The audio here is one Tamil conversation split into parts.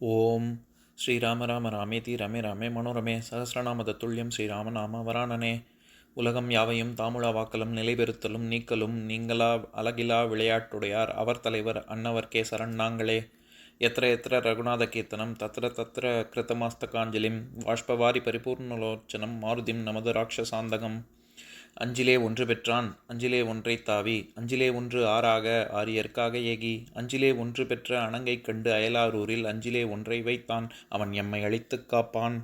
ஓம் ஸ்ரீராம ராம ராமேதி ரமே ராமே மனோரமே சகசிரநாம தத்துல்யம் ஸ்ரீராம நாம வராணனே. உலகம் யாவையும் தாமுழா வாக்கலும் நிலைபெறுத்தலும் நீக்கலும் நீங்களா அழகிலா விளையாட்டுடையார் அவர் தலைவர் அன்னவர் சரண் நாங்களே. எத்திர எத்திர ரகுநாத கீர்த்தனம் தத்திர தத்திர கிருத்தமாஸ்தகாஞ்சலிம் வாஷ்பவாரி பரிபூர்ணலோச்சனம் மாருதிம் நமது ராட்சசாந்தகம். அஞ்சிலே ஒன்று பெற்றான் அஞ்சிலே ஒன்றை தாவி அஞ்சிலே ஒன்று ஆறாக ஆரியர்க்காக ஏகி அஞ்சிலே ஒன்று பெற்ற அணங்கை கண்டு அயலாரூரில் அஞ்சிலே ஒன்றை வைத்தான் அவன் எம்மை அழித்துக் காப்பான்.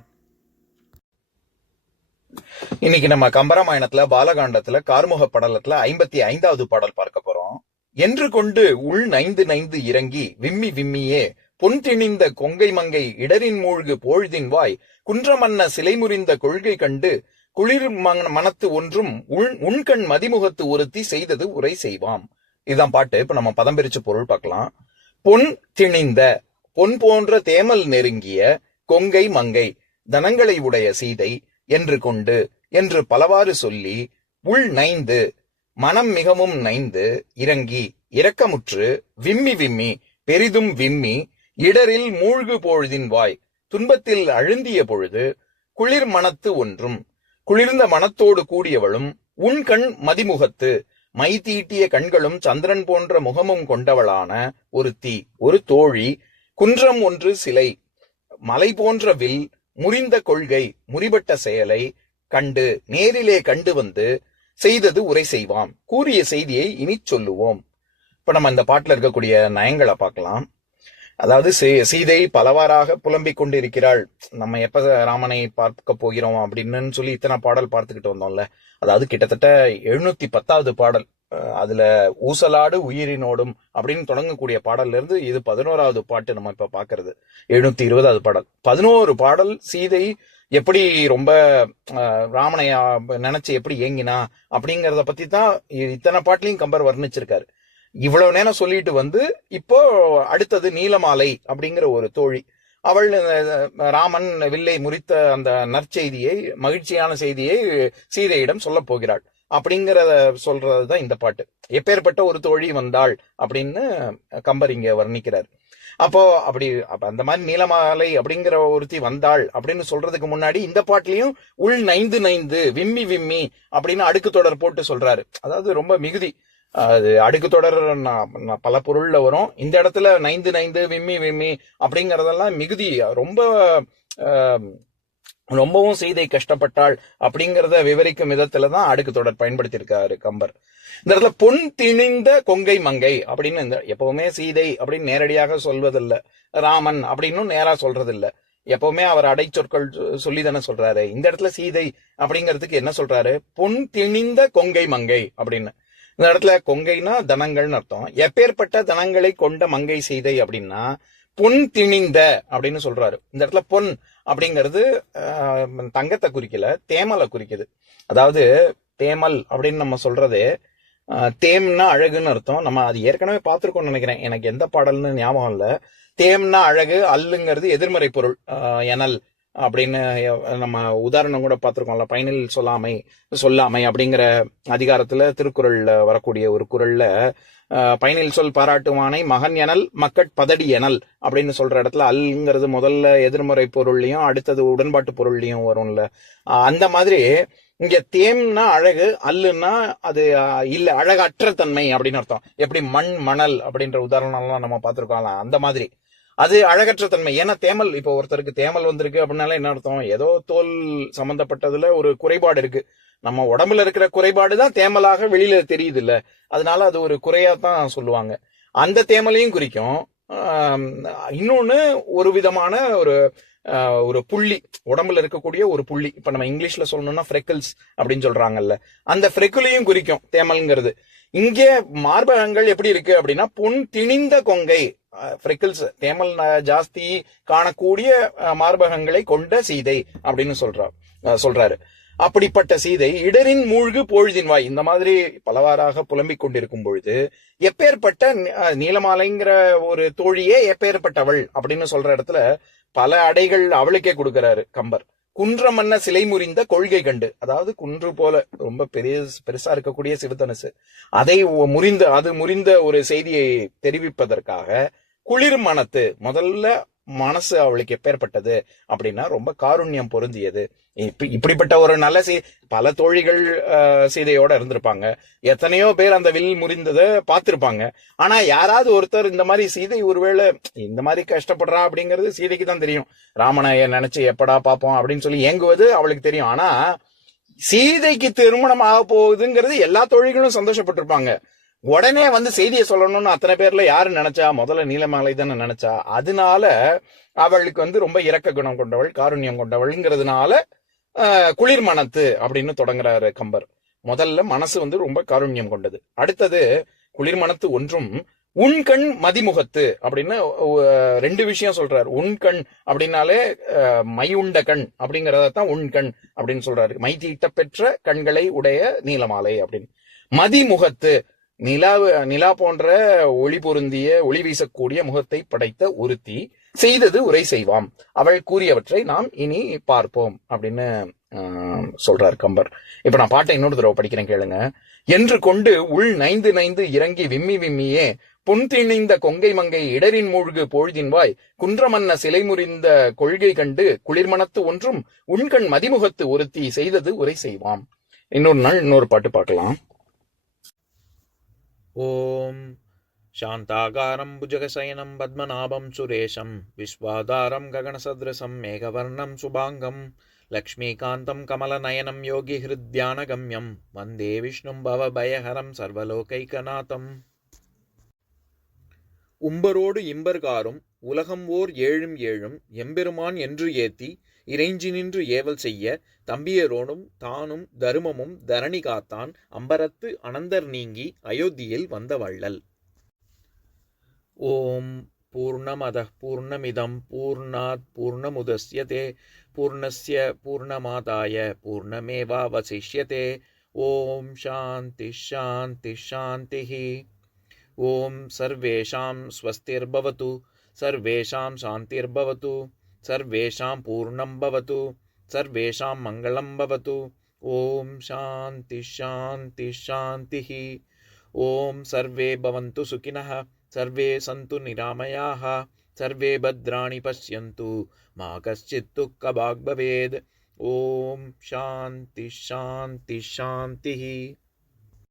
இன்னைக்கு நம்ம கம்பராமாயணத்துல பாலகாண்டத்துல கார்முக படலத்துல 55வது பாடல் பார்க்க போறோம். என்று கொண்டு உள் நைந்து நைந்து இறங்கி விம்மி விம்மியே பொன் திணிந்த கொங்கை மங்கை இடரின் மூழ்கு போழ்தின் வாய் குன்றமன்ன சிலை முறிந்த கொள்கை கண்டு குளிர் மனத்து ஒன்றும் உண்கண் மதிமுகத்து ஒருத்தி செய்தது உரை செய்வாம். இதுதான் பாட்டு. இப்ப நம்ம பதம் பிரிச்சு பொருள் பார்க்கலாம். பொன் திணிந்த பொன் போன்ற தேமல் நெருங்கிய கொங்கை மங்கை தனங்களை உடைய சீதை என்று கொண்டு என்று பலவாறு சொல்லி உள் நைந்து மனம் மிகவும் நைந்து இறங்கி இரக்கமுற்று விம்மி விம்மி பெரிதும் விம்மி இடரில் மூழ்கு பொழுதின் வாய் துன்பத்தில் அழுந்திய பொழுது குளிர் மனத்து ஒன்றும் குளிர்ந்த மனத்தோடு கூடியவளும் உன் கண் மதிமுகத்து மை தீட்டிய கண்களும் சந்திரன் போன்ற முகமும் கொண்டவளான ஒருத்தி ஒரு தோழி குன்றம் ஒன்று சிலை மலை போன்ற வில் முறிந்த கொள்கை முறிபட்ட செயலை கண்டு நேரிலே கண்டு வந்து செய்தது உரை செய்வாம். கூறிய செய்தியை இனி சொல்லுவோம். இப்ப நம்ம இந்த பாட்டுல இருக்கக்கூடிய நயங்களை பார்க்கலாம். அதாவது சீதை பலவாறாக புலம்பிக் கொண்டிருக்கிறாள். நம்ம எப்ப ராமனை பார்க்க போகிறோம் அப்படின்னு சொல்லி இத்தனை பாடல் பார்த்துக்கிட்டு வந்தோம்ல. அதாவது கிட்டத்தட்ட 710வது பாடல். அதுல ஊசலாடு உயிரினோடும் அப்படின்னு தொடங்கக்கூடிய பாடல்ல இருந்து இது 11வது பாட்டு நம்ம இப்ப பாக்குறது 720வது பாடல். 11 பாடல் சீதை எப்படி ரொம்ப ராமனை நினைச்சு எப்படி ஏங்கினா அப்படிங்கறத பத்தி தான் இத்தனை பாட்டிலையும் கம்பர் வர்ணிச்சிருக்காரு. இவ்வளவு நேரம் சொல்லிட்டு வந்து இப்போ அடுத்தது நீலமாலை அப்படிங்கிற ஒரு தோழி. அவள் ராமன் வில்லை முறித்த அந்த நற்செய்தியை மகிழ்ச்சியான செய்தியை சீதையிடம் சொல்ல போகிறாள் அப்படிங்கிறத சொல்றதுதான் இந்த பாட்டு. எப்பேற்பட்ட ஒரு தோழி வந்தாள் அப்படின்னு கம்பர் இங்க வர்ணிக்கிறார். அப்போ அந்த மாதிரி நீலமாலை அப்படிங்கிற ஒருத்தி வந்தாள் அப்படின்னு சொல்றதுக்கு முன்னாடி இந்த பாட்டுலயும் உள் நைந்து நைந்து விம்மி விம்மி அப்படின்னு அடுக்கு தொடர் போட்டு சொல்றாரு. அதாவது ரொம்ப மிகுதி. அது அடுக்கு தொடர் பல பொருள்ல வரும். இந்த இடத்துல நைந்து நைந்து விம்மி விம்மி அப்படிங்கறதெல்லாம் மிகுதி. ரொம்பவும் சீதை கஷ்டப்பட்டாள் அப்படிங்கறத விவரிக்கும் விதத்துலதான் அடுக்கு தொடர் பயன்படுத்தி இருக்காரு கம்பர். இந்த இடத்துல பொன் திணிந்த கொங்கை மங்கை அப்படின்னு எப்பவுமே சீதை அப்படின்னு நேரடியாக சொல்வதில்லை. ராமன் அப்படின்னு நேரா சொல்றதில்லை. எப்பவுமே அவர் அடைச்சொற்கள் சொல்லி தானே சொல்றாரு. இந்த இடத்துல சீதை அப்படிங்கிறதுக்கு என்ன சொல்றாரு? பொன் திணிந்த கொங்கை மங்கை அப்படின்னு. இந்த இடத்துல கொங்கைனா தனங்கள்னு அர்த்தம். எப்பேற்பட்ட தனங்களை கொண்ட மங்கை சீதை அப்படின்னா பொன் திணிந்த அப்படின்னு சொல்றாரு. இந்த இடத்துல பொன் அப்படிங்கிறது தங்கத்தை குறிக்கல, தேமலை குறிக்குது. அதாவது தேமல் அப்படின்னு நம்ம சொல்றது தேம்னா அழகுன்னு அர்த்தம். நம்ம அது ஏற்கனவே பார்த்திருக்கோம்னு நினைக்கிறேன். எனக்கு எந்த பாடல்னு ஞாபகம் இல்ல. தேம்னா அழகு, அல்லுங்கிறது எதிர்மறை பொருள். எனல் அப்படின்னு நம்ம உதாரணம் கூட பார்த்திருக்கோம்ல. பயனில் சொல்லாமை அப்படிங்கிற அதிகாரத்துல திருக்குறள்ல வரக்கூடிய ஒரு குறள்ல பயனில் சொல் பாராட்டுவானை மகன் எனல் மக்கட் பதடி எனல் அப்படின்னு சொல்ற இடத்துல அல்லுங்கிறது முதல்ல எதிர்மறை பொருள்லயும் அடுத்தது உடன்பாட்டு பொருள்லயும் வரும்ல. அந்த மாதிரி இங்க தேம்னா அழகு, அல்லுன்னா அது இல்ல அழகற்ற தன்மை அப்படின்னு அர்த்தம். எப்படி மண் மணல் அப்படின்ற உதாரணம்லாம் நம்ம பார்த்திருக்கோம்ல. அந்த மாதிரி அது அழகற்ற தன்மை. ஏன்னா தேமல், இப்ப ஒருத்தருக்கு தேமல் வந்திருக்கு அப்படின்னால என்ன அர்த்தம்? ஏதோ தோல் சம்பந்தப்பட்டதுல ஒரு குறைபாடு இருக்கு. நம்ம உடம்புல இருக்கிற குறைபாடுதான் தேமலாக வெளியில தெரியுது இல்ல. அதனால அது ஒரு குறையா தான் சொல்லுவாங்க. அந்த தேமலையும் குறிக்கும். இன்னொன்னு ஒரு விதமான ஒரு புள்ளி, உடம்புல இருக்கக்கூடிய ஒரு புள்ளி. இப்ப நம்ம இங்கிலீஷ்ல சொல்லணும்னா ஃப்ரெக்கிள்ஸ் அப்படின்னு சொல்றாங்கல்ல, அந்த ஃப்ரெக்கிளையும் குறிக்கும் தேமல்ங்கிறது. இங்கே மார்பகங்கள் எப்படி இருக்கு அப்படின்னா பொன் திணிந்த கொங்கை, ஃப்ரெக்கிள்ஸ் தேமல் ஜாஸ்தி காணக்கூடிய மார்பகங்களை கொண்ட சீதை அப்படின்னு சொல்றாரு. அப்படிப்பட்ட சீதை இடரின் மூழ்கு பொழுதின் வாய், இந்த மாதிரி பலவாறாக புலம்பிக் கொண்டிருக்கும் பொழுது எப்பேற்பட்ட நீலமாலைங்கிற ஒரு தோழியே எப்பேற்பட்டவள் அப்படின்னு சொல்ற இடத்துல பல அடைகள் அவளுக்கே கொடுக்கிறாரு கம்பர். குன்றமன்ன சிலை முறிந்த கொள்கை கண்டு, அதாவது குன்று போல ரொம்ப பெருசா இருக்கக்கூடிய சிவதனுசு, அதை முறிந்த ஒரு செய்தியை தெரிவிப்பதற்காக குளிர் மனத்து, முதல்ல மனசு அவளுக்கு எப்பேற்பட்டது அப்படின்னா ரொம்ப காருண்யம் பொருந்தியது. இப்படிப்பட்ட ஒரு நல்ல பல தோழிகள் சீதையோட இருந்திருப்பாங்க. எத்தனையோ பேர் அந்த வில் முறிந்ததை பார்த்திருப்பாங்க. ஆனா யாராவது ஒருத்தர் இந்த மாதிரி சீதை ஒருவேளை இந்த மாதிரி கஷ்டப்படுறா அப்படிங்கிறது சீதைக்கு தான் தெரியும். ராமனை நினைச்சு எப்படா பார்ப்போம் அப்படின்னு சொல்லி ஏங்குவது அவளுக்கு தெரியும். ஆனா சீதைக்கு திருமணம் ஆக போகுதுங்கிறது எல்லா தோழிகளும் சந்தோஷப்பட்டிருப்பாங்க. உடனே வந்து செய்தியை சொல்லணும்னு அத்தனை பேர்ல யாரு நினைச்சா? முதல்ல நீலமாலை தானே நினைச்சா. அதனால அவளுக்கு வந்து ரொம்ப இரக்க குணம் கொண்டவள், காருண்யம் கொண்டவள்ங்கிறதுனால குளிர் மனத்து அப்படின்னு தொடங்குறாரு கம்பர். முதல்ல மனசு வந்து ரொம்ப காருண்யம் கொண்டது. அடுத்தது குளிர் மனத்து ஒன்றும் உண்கண் மதிமுகத்து அப்படின்னு ரெண்டு விஷயம் சொல்றாரு. உண்கண் அப்படின்னாலே மை உண்ட கண் அப்படிங்கறதான் உண்கண் அப்படின்னு சொல்றாரு. மை தீட்ட பெற்ற கண்களை உடைய நீலமாலை அப்படின்னு. மதிமுகத்து நிலா போன்ற ஒளி பொருந்திய ஒளி வீசக்கூடிய முகத்தை படைத்த ஒருத்தி செய்தது உரை செய்வாம், அவள் கூறியவற்றை நாம் இனி பார்ப்போம் அப்படின்னு சொல்றார் கம்பர். இப்ப நான் பாட்டை இன்னொரு தடவை படிக்கிறேன் கேளுங்க. என்று கொண்டு உள் நைந்து நைந்து இறங்கி விம்மி விம்மியே பொன் திணிந்த கொங்கை மங்கை இடரின் மூழ்கு பொழுதின்வாய் குன்றமன்ன சிலை முறிந்த கொள்கை கண்டு குளிர்மனத்து ஒன்றும் உண்கண் மதிமுகத்து ஒருத்தி செய்தது உரை செய்வாம். இன்னொரு நாள் இன்னொரு பாட்டு பார்க்கலாம். ஓம் சாந்தாகாரம் புஜகசயனம் பத்மநாபம் சுரேஷம் விஸ்வாதாரம் ககனசத்ரசம் மேகவர்ணம் சுபாங்கம் லக்ஷ்மீகாந்தம் கமலநயனம் யோகி ஹிருத்யானகம்யம் வந்தே விஷ்ணும் பவபயஹரம் சர்வலோகைகநாதம். உம்பரோடு இம்பர்காரும் உலகம் ஓர் ஏழும் ஏழும் எம்பெருமான் என்று ஏத்தி இறைஞ்சி நின்று ஏவல் செய்ய தம்பியரோனும் தானும் தருமமும் தரணி காத்தான் அம்பரத்து அனந்தர் நீங்கி அயோத்தியில் வந்த வள்ளல். ஓம் பூர்ணமதః பூர்ணமிதம் பூர்ணாத் பூர்ணமுதஸ்யதே பூர்ணஸ்ய பூர்ணமாதாய பூர்ணமேவாவசிஷ்யதே. ஓம் சாந்தி சாந்தி சாந்திः. ஓம் சர்வேஷாம் ஸ்வஸ்திர்பவது சர்வேஷாம் சாந்திர்பவது சர்வேஷாம் பூர்ணம் பவது சர்வேஷாம் மங்களம் பவது. ஓம் சாந்தி சாந்தி சாந்திः. ஓம் சர்வே பவந்து சுகினः சர்வே சந்து நிராமயாः சர்வே பத்ராணி பஷ்யந்து மா கஷ்சித் துக்கபாக் பவேத். ஓம் சாந்தி சாந்தி சாந்திः.